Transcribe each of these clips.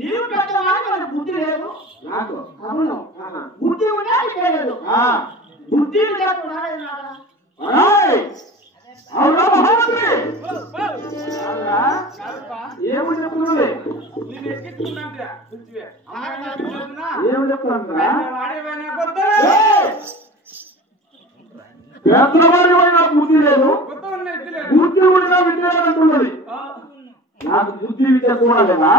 నీవు పెట్టడానికి మనకు బుద్ధి లేదు నాకు. అవును, బుద్ధి ఉన్నా లేదు. బుద్ధి లేకుండా ఏమి చెప్తుంది? ఏమి చెప్తున్నా? పేదవాడివైనా బుద్ధి లేదు, బుద్ధి ఉన్నా విద్య అంటున్నది. నాకు బుద్ధి విద్య కూడా లేదా?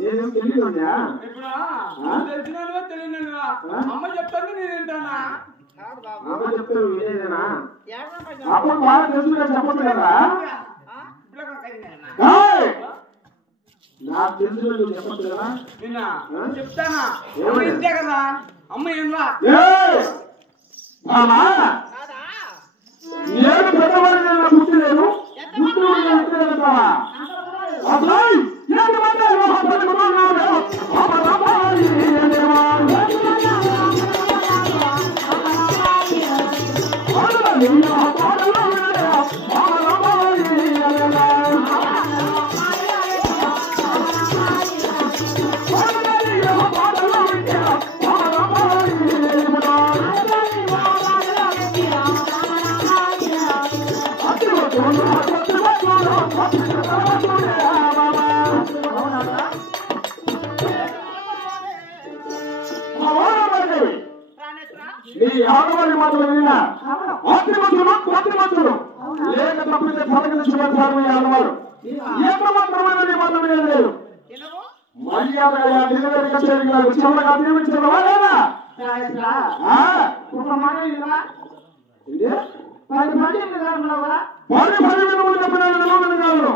నేనేం తెలియదు. అమ్మ చెప్తాను నేను వింటానా? అమ్మ చెప్తాను వినేదేనా? అప్పుడు బాగా తెలుసుగా చెప్పదు కదా. నాకు తెలుసు చెప్పదు కదా. చెప్తానా? ఇంతే కదా. అమ్మ ఏం రా నేను పెద్దవాడిని బుద్ధి లేదు, బుద్ధి విద్యా ఆడవాళ్ళ మాటలు విన్నా మాతృమతులు లేక తప్పితే పలకరించుకుంటారు. ఈ ఆడవారు ఎంత మాత్రమైన మాటలు వినలేదు. మర్యాదగా డెలివరీ కచేరీ గారు చివరగా నియమించిన వాళ్ళేనా? 10 విలువలు చెప్పిన విలువలు నేను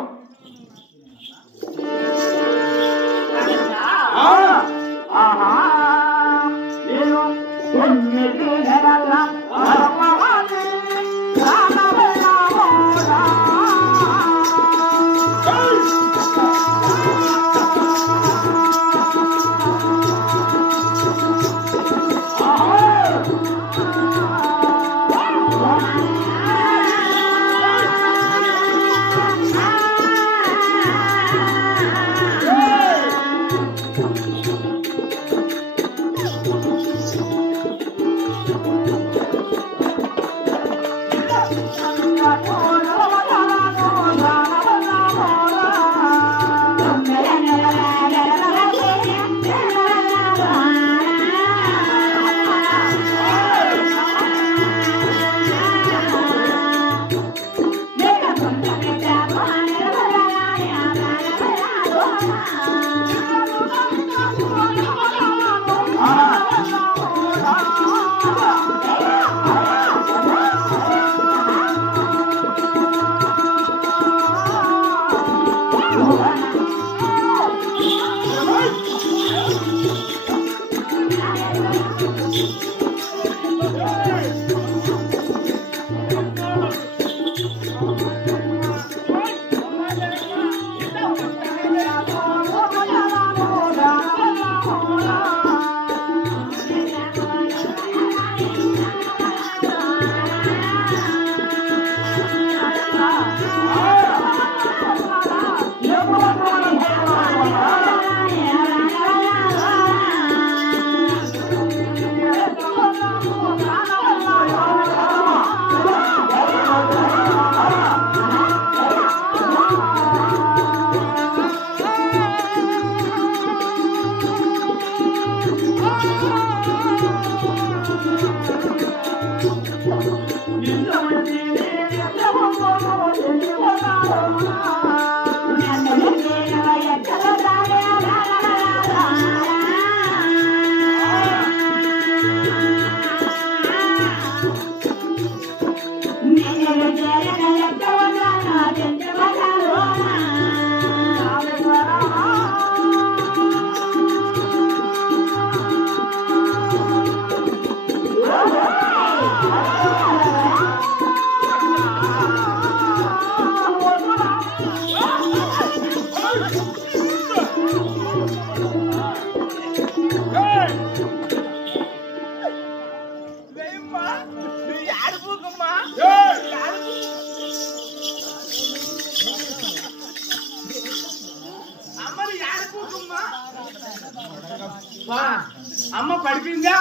అమ్మ పడిపోయిందా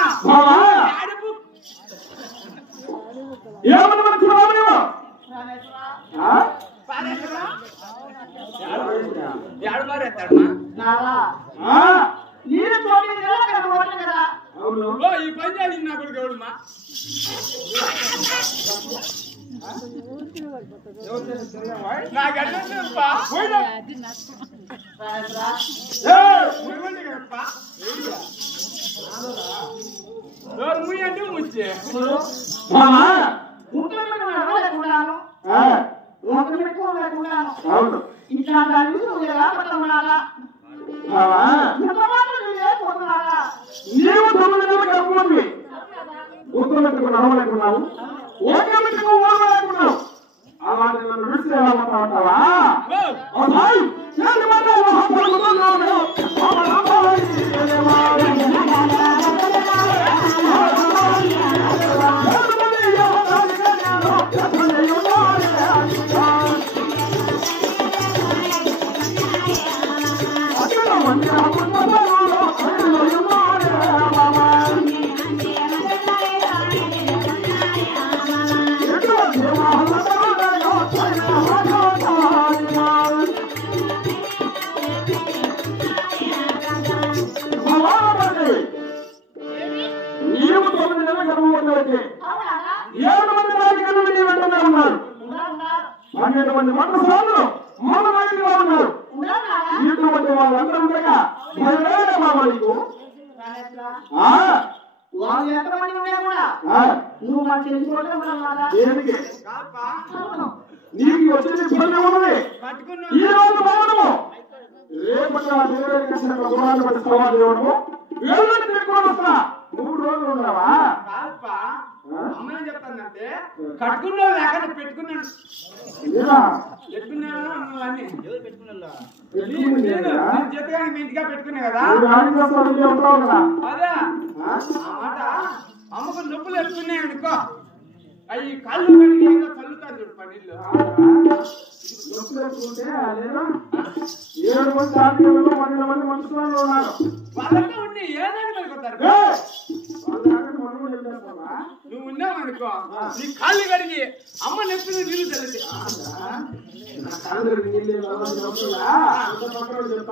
ఏమన్నా ఏడు మారేస్తాడు ఈ పని చేయాలి నా కొడుకు ఎవడమ్మా నాకు అడ్డా అంటే ముచ్చే నీవు 9 నెలలు కలుపుకుంది గుర్తుపెట్టుకున్నావు లేకున్నావు ఓకేమిట్టుకు ఓడలేకున్నావు అలాంటి నన్ను విడిచేవాళ్ళంటావా మంది మంత్రసాలు మన మైండ్లో ఉన్నారు ఇటువంటి వాళ్ళందరూ ఉండగా నీకు వాళ్ళు ఎంతమంది ఉన్నా కూడా నువ్వు మన దేనికి నీకు వచ్చేది ఇబ్బంది ఉన్నది ఈ రోజు పోవడము రేపటి గుణాన్ని బట్టి సవాలు ఇవ్వడము వేళ్ళని తిరుగుకొని వస్తున్నా 3 రోజులు ఉన్నావా అమ్మని చెప్తానంటే కట్టుకున్నా లేక పెట్టుకున్నాను చేతగాని మీ ఇంటిగా పెట్టుకున్నా కదా అదే ఆ మాట అమ్మకు నొప్పులు ఎత్తున్నాయి అనుకో అవి కళ్ళు చల్లుతారు చూడు పన్నీళ్ళు వాళ్ళకే ఉండి ఏదాన్ని పడుకుంటారు నువ్వు ఉన్నావు అనుకో నీ కాళ్ళు కడిగి అమ్మ నెత్తిన నీళ్ళు చల్లితే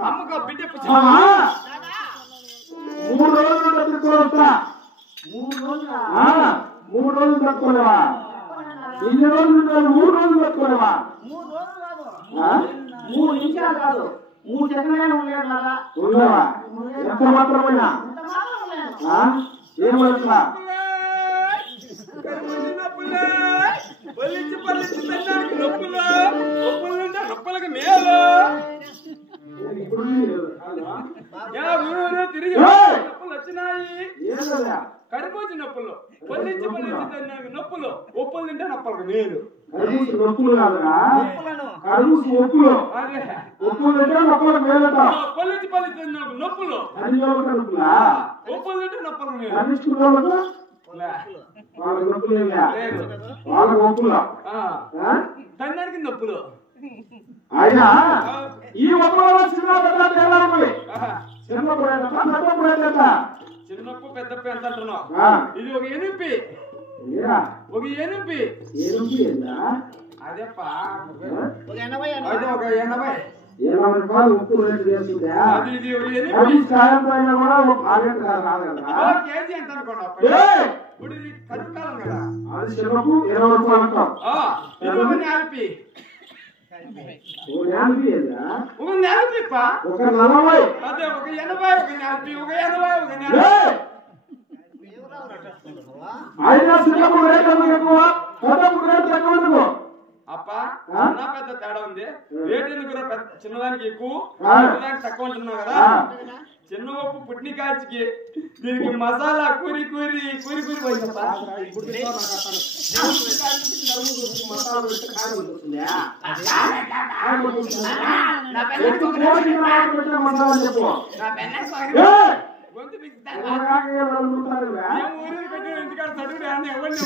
అమ్మకు బిడ్డ 3 రోజులు తక్కువ 3 రోజులు తక్కువలేవా ఇన్ని రోజులు 3 రోజులు తక్కువలేవా 3 నిమిషాలు కాదు 3 సెకండ్లైనా ఉండేవా ఎంత మాత్రమైనా ఏమన్నా పల్లించి తినడానికి నొప్పులు నొప్పులుంటే నొప్పులకు మేలు తిరిగి నొప్పులు వచ్చినాయి కడుపూచి నొప్పులు పల్లించి తినడానికి నొప్పులు ఒప్పులు తింటే నొప్పులకు మేలు నొప్పులు కాదురా కడుపు ఒప్పులు ఒప్పులు తింటే నొప్పులకు మేలట పల్లించి తినడానికి నొప్పులు నొప్పులా ఒప్పులు తింటే నొప్పులకు మేలు వాళ్ళకి నొప్పులు వాళ్ళకి ఒప్పులు తినడానికి నొప్పులు అయినా ఈ ఒప్పులలో చిన్న పెద్ద తేడా ఉంది చిన్నప్పుడు చిన్నప్పు పెద్దప్పు ఎంత అంటున్నావు ఇది ఒక ఎనిపి అదేప్ప ఒక 80 రూపాయలు ఉప్పు రేటు చేస్తుందా అది ఇది ఒక ఎనిపి సాయంత్రం కూడా కేజీ ఎంత అనుకున్నా ఇప్పుడు ఇది కరువు కాలం కదా అది చిన్నప్పు 20 రూపాయలు అంటాం ఇది ఒక నేలపి ఒక 40 ఒక 40 అదే ఒక 80 ఒక 40 ఒక 80 అయినా చిన్నప్పుడు రేటు ఎక్కువ పెద్దప్పుడు రేటు తక్కువ ఎందుకు అప్ప నా పెద్ద తేడా ఉంది రేటు ఎందుకు చిన్నదానికి ఎక్కువ చిన్నదానికి తక్కువ అంటున్నావు కదా చిన్న ఉప్పు పుట్టిన కాచికి దీనికి మసాలా కూరి పోయిందప్ప గొంతు ఊరిని పెట్టిన ఇంటికాడ చదువు ఎవరిని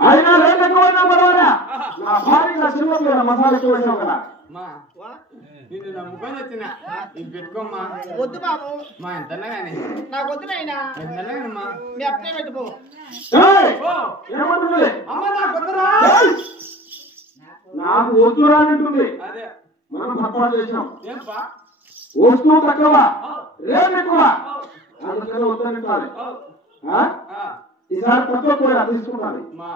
అయినా రేట్ ఎక్కువైనా పర్వాలా నా భార్య నా చిన్న మసాలా ఎక్కువ వేసావు కదా నిన్ను నమ్ముకొని వచ్చినా ఇది పెట్టుకోమ్మా. వద్దు బాబు మా ఎంతన్నా కానీ నాకు వద్దు నాయనా ఎంతన్నా కానమ్మా. మీ అప్పుడే పెట్టుకో. ఏమంటుంది అమ్మ నాకు వద్దురా. నాకు వద్దురా అంటుంది. అదే మనం తక్కువ చేసాం. ఏంపా వస్తువు తక్కువ రేట్ ఎక్కువ అందుకని వద్దంటారు. ఈసారి తక్కువ కూడా తీసుకుంటాను. మా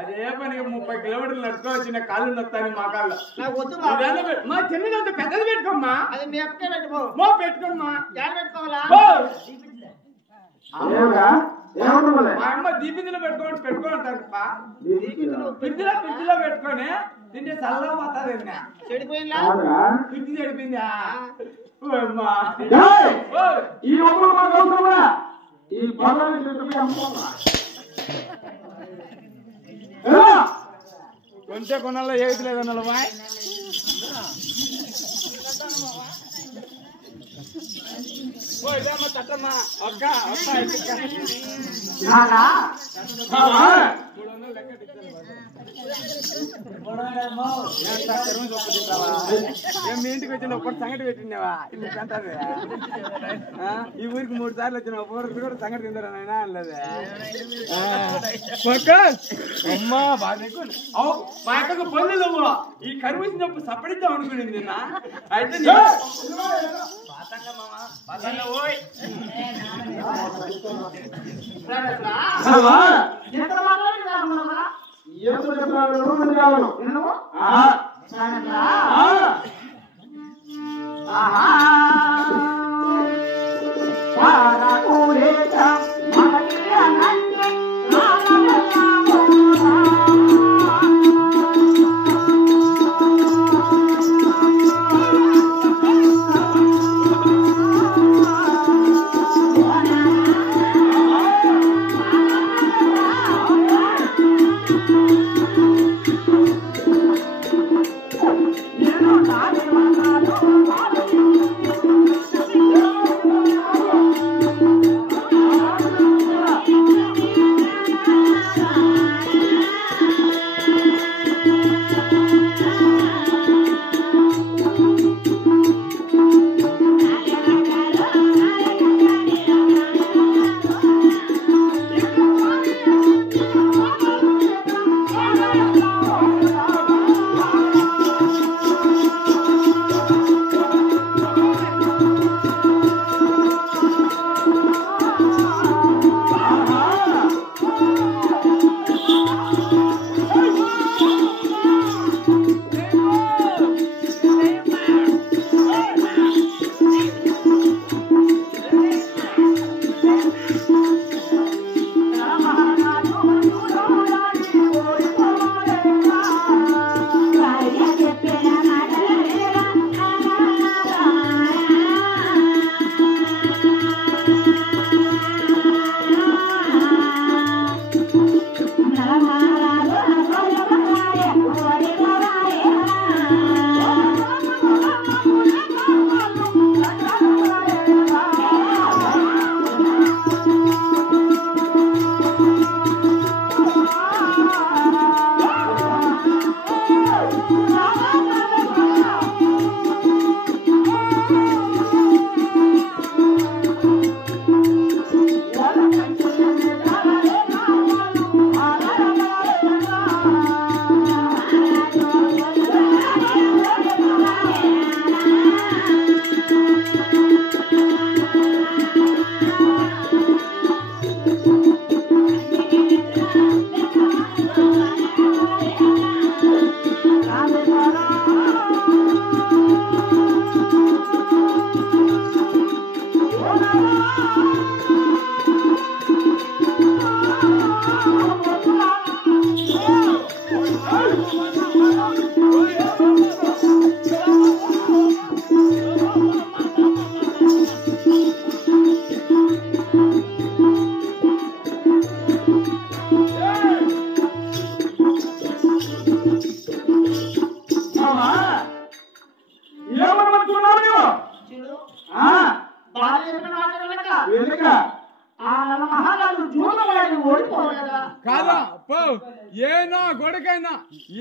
అదే పని 30 కిలోమీటర్లు నడుచుకోవచ్చు. కాళ్ళు నొత్తాను మా కాళ్ళు. నాకు వద్దు బాబు. మా చిన్నది పెద్దది పెట్టుకోమ్మా. అది మీ అప్పుడే పెట్టుకో. మో పెట్టుకోమ్మా. ఎక్కడ పెట్టుకోవాలా? ఏమంటుంది మా అమ్మ దీపిందిలో పెట్టుకోంటారు. ఫ్రిడ్జ్లో పెట్టుకొని తింటే చల్లగా పోతుంది. చెడిపోయిందా? ఫ్రిడ్జ్ చెడిపోయిందా? ఈ ఒక్కరు మాకు అవసరమా? ఈ పదాన్ని కొంచెం కొనాలో ఏది లేదన్నా బాయ్. తట్టమ్మా ఒక్క మీ ఇంటికి వచ్చిన ఒక్కటి సంగటి పెట్టిండేవా? ఇల్లు తింటారు. ఈ ఊరికి 3 సార్లు వచ్చిన ఒక్కరికి కూడా సంగటి తింటారా నాయనా అనలేదు. అమ్మా బాగా మా అక్కకు పనులు ఈ కరువు వచ్చినప్పుడు సపడిద్దాం అనుకునింది నిన్న. అయితే Yeah. ఏ నా కొడుకైనా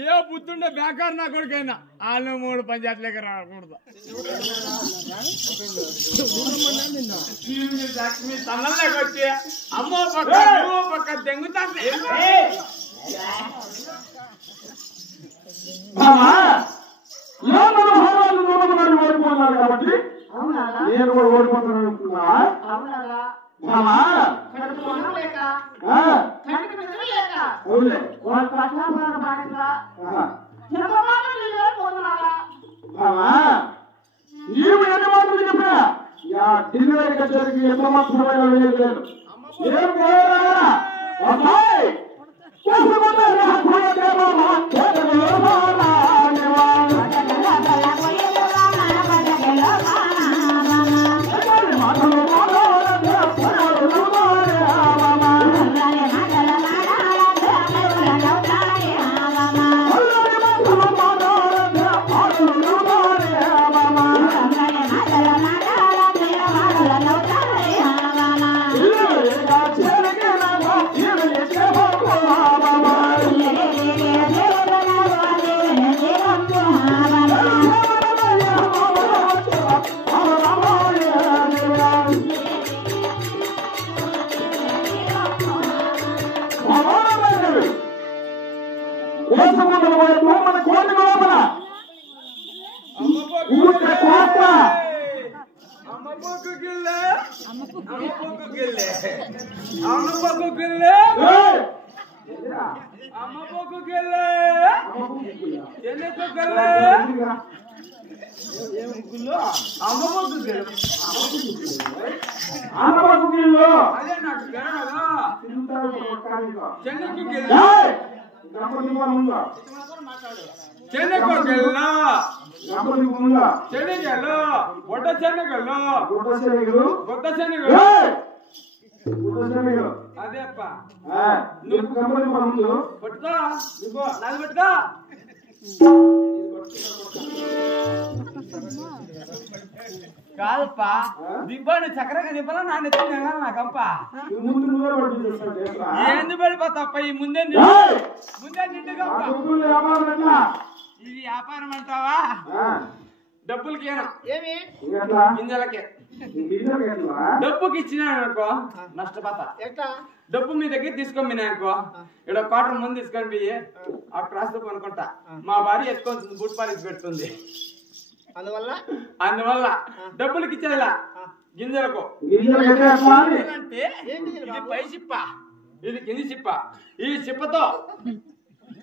ఏ బుద్ధుండే బేకార్ నా కొడుకైనా వాళ్ళు 3 పంచాయతీలకి రాకూడదు. తనలే కొట్టి అమ్మో పక్క నువ్వు పక్క దెంగుతాను. ఓడిపోతున్నారు కాబట్టి నేను కూడా ఓడిపోతున్నాను అనుకున్నావా? నీవు ఎన్ని మాటలు చెప్పినా ఢిల్లీ కచేరికి ఎంత మాత్రమే లేదు. ఏం పోయారా మన కోటి లోపల కాదప్పా దింపాడు చక్రంగా దింపాలా నాన్న ఎత్తున్నా నాకప్ప ఏంది పడిపోతాప్ప ఈ ముందే నిండుగా ఇది వ్యాపారం అంటావా? డబ్బులకి ఏమి గింజలకే డబ్బుకి ఇచ్చినా అనుకో నష్టపోతా. డబ్బు మీ దగ్గర తీసుకొని అనుకో ఇక్కడ క్వార్టర్ ముందు తీసుకొని పోయి ఆ క్రాస్ అనుకుంటా మా భార్య ఎత్తుకొని బుట్ పాలిసి పెడుతుంది. అందువల్ల డబ్బులకి ఇచ్చేలా గింజలకు అంటే ఇది పై చిప్ప ఇది కింది చిప్ప. ఈ చిప్పతో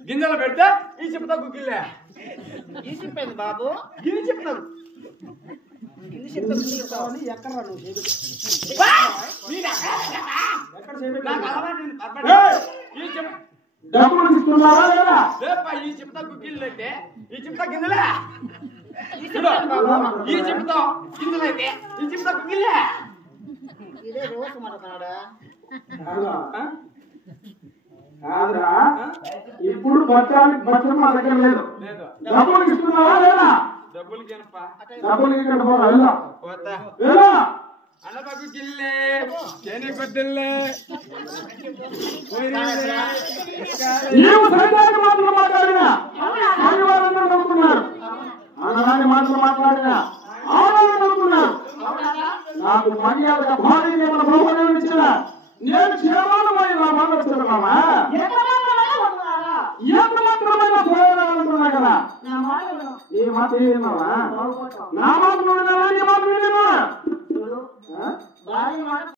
గింజలు పెడితే ఈ చిప్పతో గుగ్గిల్లే ఈ చెప్పేది బాబు గిరి చెప్తాను. ఈ చెప్తా గుగ్గిళ్ళు అయితే ఈ చెప్తా గింజలే ఈ చెప్తా గింజలైతే ఈ చెప్తా గుగ్గిల్లే. ఇదే రోజు మాట్లాడా కాదురా ఇప్పుడు బట్టలు మా దగ్గర లేదు. డబ్బులు ఇస్తున్నావా లేదా? డబ్బులకి డబ్బులు అన్నపకు గిల్లే చేనే కొద్దిల్లే మాటలు మాట్లాడినా ఆదివారంగా నమ్ముతున్నారు. అన్నదాని మాటలు మాట్లాడినా ఆడవాళ్ళు నమ్ముతున్నారు. నాకు మర్యాదగా భారీ నియమన ప్రభుత్వం ఇచ్చిన నేను క్షేమాలమైన నా మాట వచ్చామా ఎంత మాత్రమైనా పోయాలంటున్నా కదా. ఈ మాట ఏమన్నా నా మాట నువ్వు